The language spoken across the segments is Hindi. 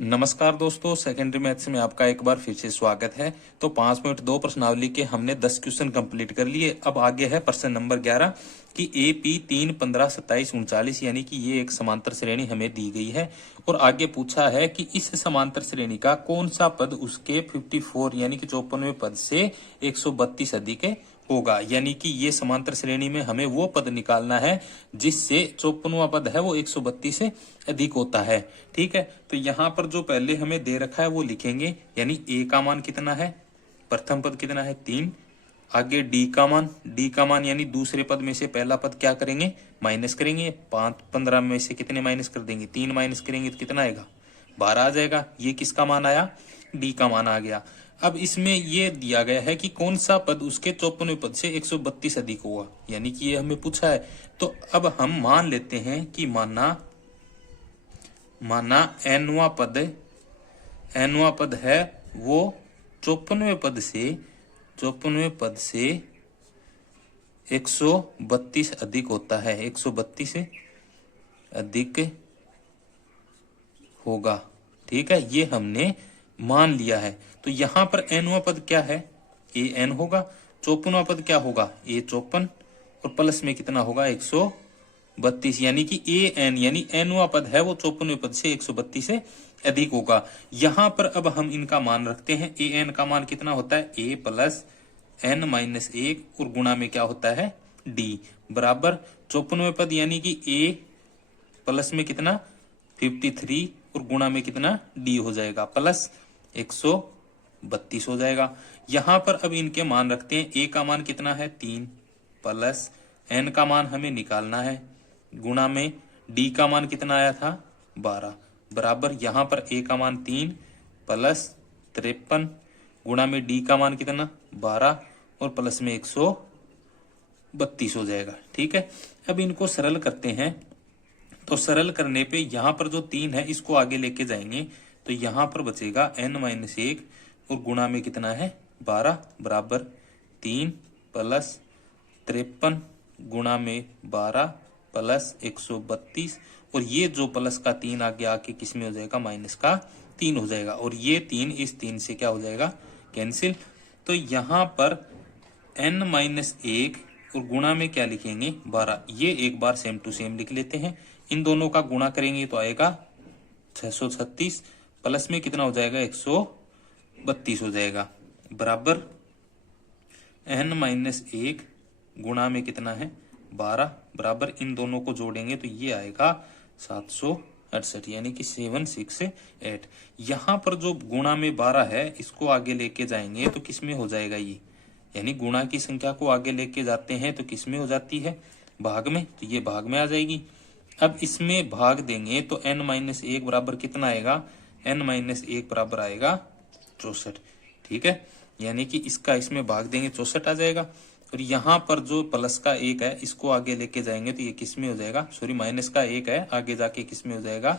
नमस्कार दोस्तों, सेकेंडरी मैथ्स में आपका एक बार फिर से स्वागत है। तो 5.2 प्रश्नावली के हमने 10 क्वेश्चन कंप्लीट कर लिए। अब आगे है प्रश्न नंबर 11 कि AP 3, 15, 27, 39 यानी कि ये एक समांतर श्रेणी हमें दी गई है और आगे पूछा है कि इस समांतर श्रेणी का कौन सा पद उसके 54 यानी कि 54वें पद से 132 अधिक होगा। यानी कि ये समांतर श्रेणी में हमें वो पद निकालना है जिससे 54वां पद है वो 132 से अधिक होता है। ठीक है, तो यहाँ पर जो पहले हमें दे रखा है वो लिखेंगे। यानी a का मान कितना है, प्रथम पद कितना है 3। आगे d का मान यानी दूसरे पद में से पहला पद क्या करेंगे, माइनस करेंगे। 5, 15 में से कितने माइनस कर देंगे, 3 माइनस करेंगे तो कितना आएगा, 12 आ जाएगा। ये किसका मान आया, d का मान आ गया। अब इसमें ये दिया गया है कि कौन सा पद उसके 54वें पद से 132 अधिक होगा, यानी कि ये हमें पूछा है। तो अब हम मान लेते हैं कि माना nवां पद है वो 54वें पद से 132 अधिक होता है, 132 से अधिक होगा। ठीक है, ये हमने मान लिया है। तो यहां पर nवां पद क्या है, an होगा। 54वां पद क्या होगा, a 54 और प्लस में कितना होगा 132, यानी कि an यानी nवां पद है वो 54वें पद से 132 से अधिक होगा। यहां पर अब हम इनका मान रखते हैं। an का मान कितना होता है, a प्लस n माइनस 1 और गुणा में क्या होता है d बराबर 54वें पद यानी कि a प्लस में कितना 53 और गुणा में कितना d हो जाएगा प्लस 132 हो जाएगा। यहां पर अब इनके मान रखते हैं। a का मान कितना है 3 प्लस n का मान हमें निकालना है, गुणा में d का मान कितना आया था 12 बराबर यहां पर a का मान 3 प्लस 53 गुणा में d का मान कितना 12 और प्लस में 132 हो जाएगा। ठीक है, अब इनको सरल करते हैं। तो सरल करने पे यहाँ पर जो 3 है इसको आगे लेके जाएंगे तो यहाँ पर बचेगा n-1 और गुणा में कितना है 12 बराबर 3 प्लस 53 गुणा में 12 प्लस 132 और ये जो प्लस का 3 आगे आके किस में हो जाएगा, माइनस का 3 हो जाएगा और ये 3 इस 3 से क्या हो जाएगा, कैंसिल। तो यहाँ पर n-1 और गुणा में क्या लिखेंगे 12। ये एक बार सेम टू सेम लिख लेते हैं। इन दोनों का गुणा करेंगे तो आएगा 636 प्लस में कितना हो जाएगा 132 हो जाएगा बराबर n-1 गुणा में कितना है 12 बराबर इन दोनों को जोड़ेंगे तो ये आएगा 768 यानी कि 768। यहाँ पर जो गुणा में 12 है इसको आगे लेके जाएंगे तो किस में हो जाएगा ये, यानी गुणा की संख्या को आगे लेके जाते हैं तो किस में हो जाती है, भाग में, तो ये भाग में आ जाएगी। अब इसमें भाग देंगे तो n-1 बराबर कितना आएगा, n-1 बराबर आएगा 64। ठीक है, यानी कि इसका इसमें भाग देंगे 64 आ जाएगा और यहाँ पर जो प्लस का 1 है इसको आगे लेके जाएंगे तो ये किस में हो जाएगा, सॉरी माइनस का 1 है आगे जाके किस में हो जाएगा,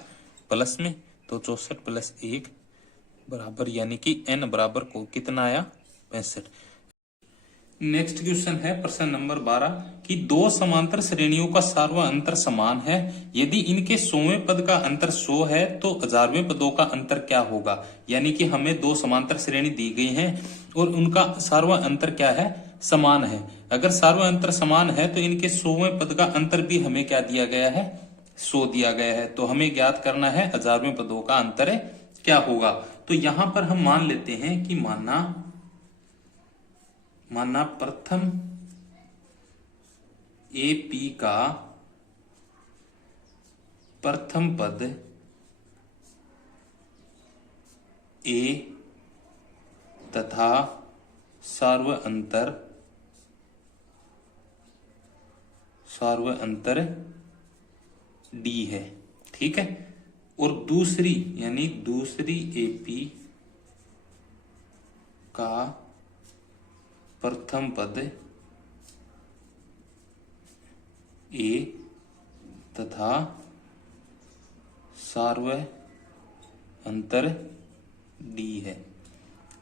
प्लस में। तो 64 प्लस 1 बराबर यानी कि n बराबर को कितना आया 65। नेक्स्ट क्वेश्चन है प्रश्न नंबर 12 कि दो समांतर श्रेणियों का सार्वत्रिक अंतर समान है। यदि इनके 100वें पद का अंतर 100 है तो 1000वें पदों का अंतर क्या होगा। यानी कि हमें दो समांतर श्रेणी दी गई हैं और उनका सार्वत्रिक अंतर क्या है, समान है। अगर सार्वत्रिक अंतर समान है तो इनके 100वें पद का अंतर भी हमें क्या दिया गया है, 100 दिया गया है। तो हमें ज्ञात करना है 1000वें पदों का अंतर क्या होगा। तो यहां पर हम मान लेते हैं कि माना प्रथम AP का प्रथम पद A तथा सार्वत्रिक अंतर D है। ठीक है, और दूसरी AP का प्रथम पद A तथा सार्वत्रिक अंतर D है।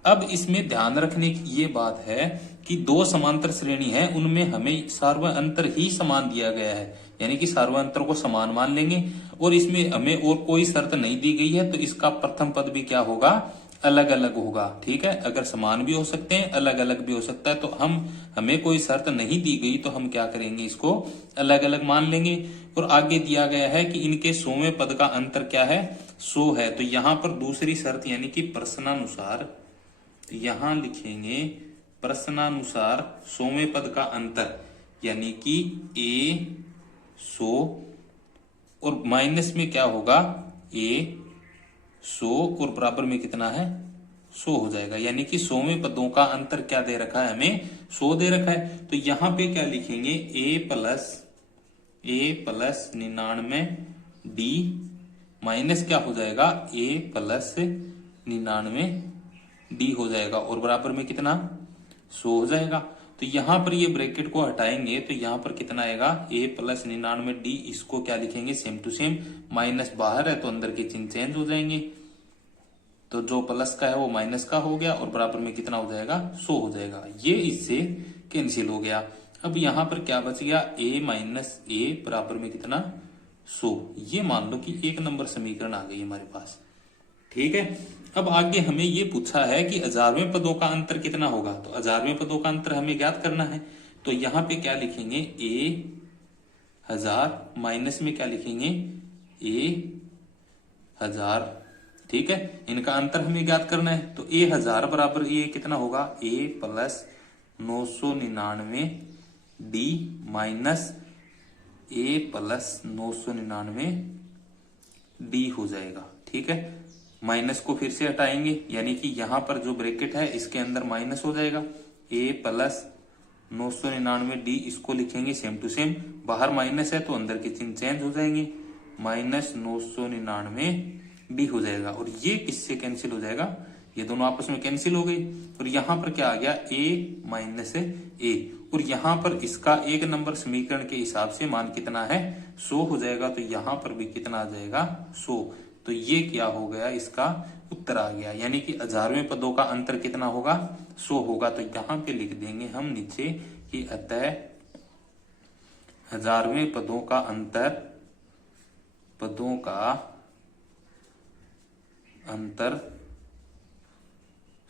अब इसमें ध्यान रखने की ये बात है कि दो समांतर श्रेणी है उनमें हमें सार्वत्रिक अंतर ही समान दिया गया है। यानी कि सार्वंतर को समान मान लेंगे और इसमें हमें और कोई शर्त नहीं दी गई है, तो इसका प्रथम पद भी क्या होगा, अलग अलग होगा। ठीक है, अगर समान भी हो सकते हैं, अलग अलग भी हो सकता है, तो हमें कोई शर्त नहीं दी गई तो हम क्या करेंगे, इसको अलग अलग मान लेंगे। और आगे दिया गया है कि इनके 100वें पद का अंतर क्या है, 100 है। तो यहां पर दूसरी शर्त यानी कि प्रश्नानुसार, यहां लिखेंगे प्रश्नानुसार 100वें पद का अंतर यानी कि a 100 और माइनस में क्या होगा, a 100 और बराबर में कितना है, 100 हो जाएगा। यानी कि 100वें पदों का अंतर क्या दे रखा है, हमें 100 दे रखा है। तो यहां पे क्या लिखेंगे, a प्लस 99 d माइनस क्या हो जाएगा, a प्लस 99 d हो जाएगा और बराबर में कितना, 100 हो जाएगा। तो यहां पर ये ब्रैकेट को हटाएंगे तो यहां पर कितना आएगा, a प्लस 99 d, इसको क्या लिखेंगे, सेम टू सेम, माइनस बाहर है तो अंदर के चिन्ह चेंज हो जाएंगे। तो जो प्लस का है वो माइनस का हो गया और बराबर में कितना हो जाएगा, 100 हो जाएगा। ये इससे कैंसिल हो गया। अब यहां पर क्या बच गया, a माइनस a बराबर में कितना, 100। ये मान लो कि 1 नंबर समीकरण आ गई हमारे पास। ठीक है, अब आगे हमें ये पूछा है कि 1000वें पदों का अंतर कितना होगा। तो 1000वें पदों का अंतर हमें ज्ञात करना है। तो यहां पे क्या लिखेंगे, a 1000 माइनस में क्या लिखेंगे, a 1000। ठीक है, इनका अंतर हमें ज्ञात करना है। तो a 1000 बराबर ये कितना होगा, a plus 999 d minus a plus 999 d हो जाएगा। ठीक है, माइनस को फिर से हटाएंगे यानी कि यहां पर जो ब्रैकेट है इसके अंदर माइनस हो जाएगा, a प्लस 999 d, इसको लिखेंगे सेम टू सेम, बाहर माइनस है तो अंदर के चिन्ह चेंज हो जाएंगे, माइनस 999 d हो जाएगा। और ये किससे कैंसिल हो जाएगा, ये दोनों आपस में कैंसिल हो गई। और यहां पर क्या आ गया, a माइनस a, और यहां पर इसका 1 नंबर समीकरण के हिसाब से मान कितना है, 100 हो जाएगा। तो यहां पर भी कितना आ जाएगा, 100। तो ये क्या हो गया, इसका उत्तर आ गया। यानी कि 1000वें पदों का अंतर कितना होगा, 100 होगा। तो यहां पे लिख देंगे हम नीचे कि अतः 1000वें पदों का अंतर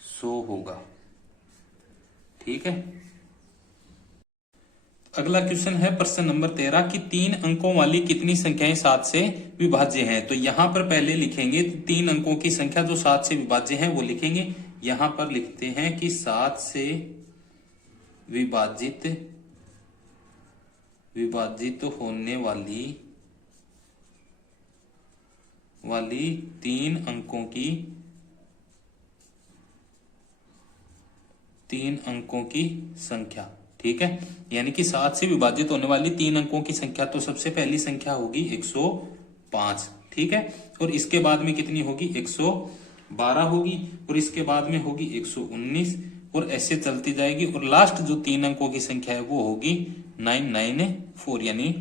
100 होगा। ठीक है, अगला क्वेश्चन है प्रश्न नंबर 13 कि 3 अंकों वाली कितनी संख्याएं 7 से विभाज्य हैं। तो यहां पर पहले लिखेंगे 3 अंकों की संख्या जो 7 से विभाज्य है वो लिखेंगे। यहां पर लिखते हैं कि 7 से विभाजित होने वाली 3 अंकों की संख्या। ठीक है, यानी कि 7 से विभाजित होने वाली 3 अंकों की संख्या। तो सबसे पहली संख्या होगी 105। ठीक है, और इसके बाद में कितनी होगी, 112 होगी, और इसके बाद में होगी 119, और ऐसे चलती जाएगी। और लास्ट जो 3 अंकों की संख्या है वो होगी 994 यानी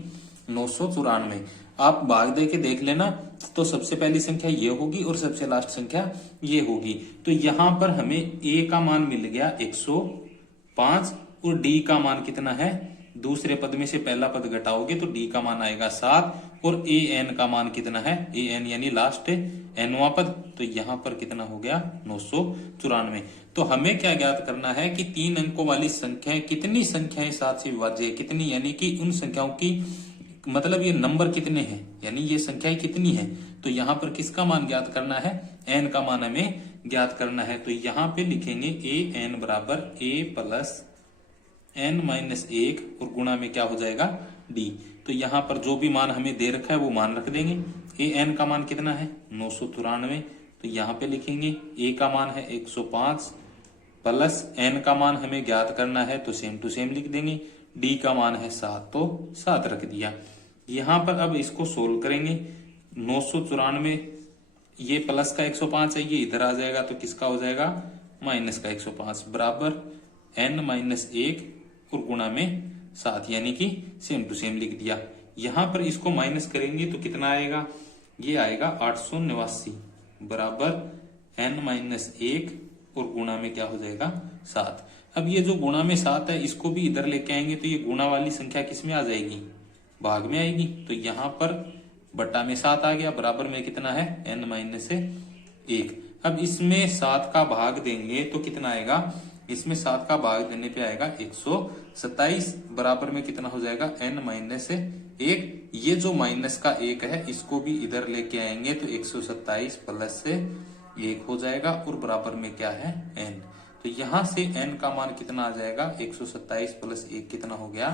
994। आप भाग दे के देख लेना, तो सबसे पहली संख्या ये होगी और सबसे लास्ट संख्या ये होगी। तो यहां पर हमें a का मान मिल गया 105 और d का मान कितना है, दूसरे पद में से पहला पद घटाओगे तो d का मान आएगा 7, और an का मान कितना है, an यानी लास्ट nवां पद। तो यहां पर कितना हो गया, 994। तो हमें क्या ज्ञात करना है कि 3 अंकों वाली संख्याएं, कितनी संख्याएं 7 से विभाज्य है, कितनी, यानी कि उन संख्याओं की मतलब ये नंबर कितने हैं, यानी ये संख्याएं कितनी है। तो यहाँ पर किसका मान ज्ञात करना है, n का मान हमें ज्ञात करना है। तो यहाँ पे लिखेंगे an बराबर a प्लस n माइनस 1 और गुणा में क्या हो जाएगा, d। तो यहाँ पर जो भी मान हमें दे रखा है वो मान रख देंगे। an का मान कितना है, 994। तो यहाँ पे लिखेंगे a का मान है 105 प्लस n का मान हमें ज्ञात करना है, तो सेम टू सेम लिख देंगे। d का मान है 7, तो 7 रख दिया। यहां पर अब इसको सोल्व करेंगे। 994 ये प्लस का 105 है, ये इधर आ जाएगा तो किसका हो जाएगा, माइनस का 105 बराबर n माइनस 1 और गुणा में 7, यानी कि सेम टू सेम लिख दिया। यहां पर इसको माइनस करेंगे तो कितना आएगा, ये आएगा 889 बराबर n माइनस 1 और गुणा में क्या हो जाएगा, 7। अब ये जो गुणा में 7 है इसको भी इधर लेके आएंगे तो ये गुणा वाली संख्या किसमें आ जाएगी, भाग में आएगी, तो यहाँ पर बटा में 7 आ गया, बराबर में कितना है n-1। अब इसमें 7 का भाग देंगे तो कितना आएगा, इसमें 7 का भाग देने पे आएगा 127, बराबर में कितना हो जाएगा n-1। ये जो माइनस का 1 है इसको भी इधर लेके आएंगे तो 127 प्लस से 1 हो जाएगा, और बराबर में क्या है n। तो यहां से n का मान कितना आ जाएगा, 127 प्लस 1 कितना हो गया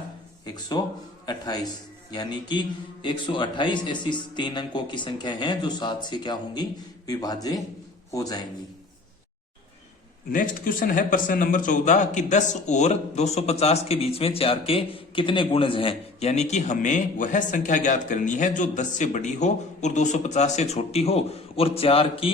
128, यानी कि 128 ऐसी 3 अंकों की संख्या है जो 7 से क्या होंगी, विभाज्य हो जाएंगी। नेक्स्ट क्वेश्चन है प्रश्न नंबर 14 कि 10 और 250 के बीच में 4 के कितने गुणज हैं, यानी कि हमें वह संख्या ज्ञात करनी है जो 10 से बड़ी हो और 250 से छोटी हो और 4 की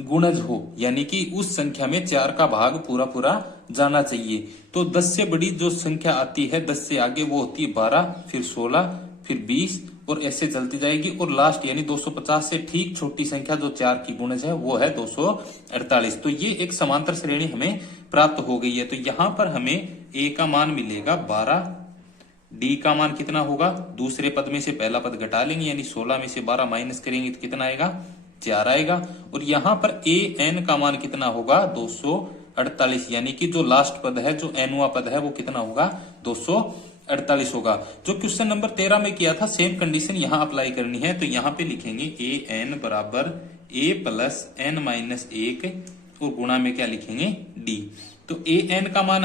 गुणज हो, यानी कि उस संख्या में 4 का भाग पूरा पूरा जाना चाहिए। तो 10 से बड़ी जो संख्या आती है 10 से आगे वो होती है 12, फिर 16, फिर 20 और ऐसे चलती जाएगी, और लास्ट यानी 250 से ठीक छोटी संख्या जो 4 की गुणज है वो है 248। तो ये एक समांतर श्रेणी हमें प्राप्त हो गई है। तो यहाँ पर हमें a का मान मिलेगा 12, d का मान कितना होगा, दूसरे पद में से पहला पद घटा लेंगे यानी 16 में से 12 माइनस करेंगे तो कितना आएगा 4 आएगा, और यहाँ पर an का मान कितना होगा 248, यानी कि जो लास्ट पद है जो nवां पद है वो कितना होगा 248 होगा। जो क्वेश्चन नंबर 13 में किया था सेम कंडीशन यहाँ अप्लाई करनी है, तो यहाँ पे लिखेंगे an बराबर a प्लस n-1 और गुणा में क्या लिखेंगे d। तो an का मान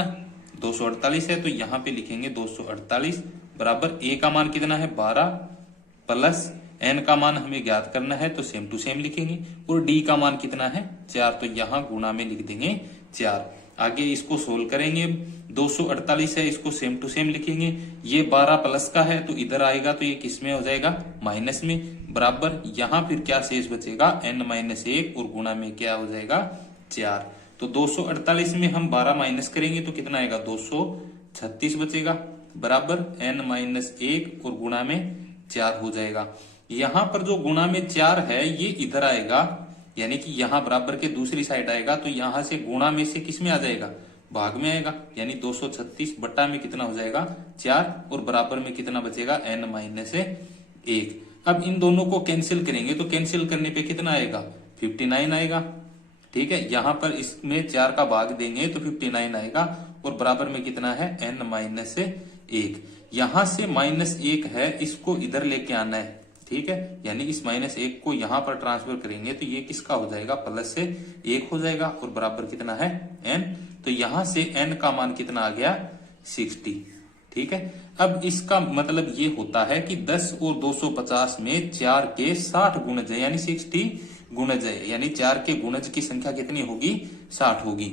248 है तो यहाँ पे लिखेंगे 248 बराबर a का मान कितना है 12 प्लस n का मान हमें ज्ञात करना है तो सेम टू सेम लिखेंगे, और d का मान कितना है 4, तो यहाँ गुणा में लिख देंगे 4। आगे इसको सोल्व करेंगे, 248 है इसको सेम टू सेम लिखेंगे, ये 12 प्लस का है तो इधर आएगा तो ये किस में हो जाएगा माइनस में, बराबर यहाँ फिर क्या शेष बचेगा n-1 और गुणा में क्या हो जाएगा 4। तो 248 में हम 12 माइनस करेंगे तो कितना आएगा 236 बचेगा, बराबर n-1 और गुणा में 4 हो जाएगा। यहाँ पर जो गुणा में 4 है ये इधर आएगा, यानी कि यहाँ बराबर के दूसरी साइड आएगा, तो यहाँ से गुणा में से किस में आ जाएगा भाग में आएगा, यानी 236 बट्टा में कितना हो जाएगा 4 और बराबर में कितना बचेगा n-1। अब इन दोनों को कैंसिल करेंगे तो कैंसिल करने पे कितना आएगा 59 आएगा, ठीक है। यहाँ पर इसमें 4 का भाग देंगे तो 59 आएगा, और बराबर में कितना है n-1। यहाँ से -1 है इसको इधर लेके आना है, ठीक है, यानी इस -1 को यहाँ पर ट्रांसफर करेंगे तो ये किसका हो जाएगा प्लस से 1 हो जाएगा, और बराबर कितना है n। तो यहाँ से n का मान कितना आ गया 60, ठीक है। अब इसका मतलब ये होता है कि 10 और 250 में 4 के 60 गुणज है, यानी 60 गुणज है, यानी 4 के गुणज की संख्या कितनी होगी 60 होगी।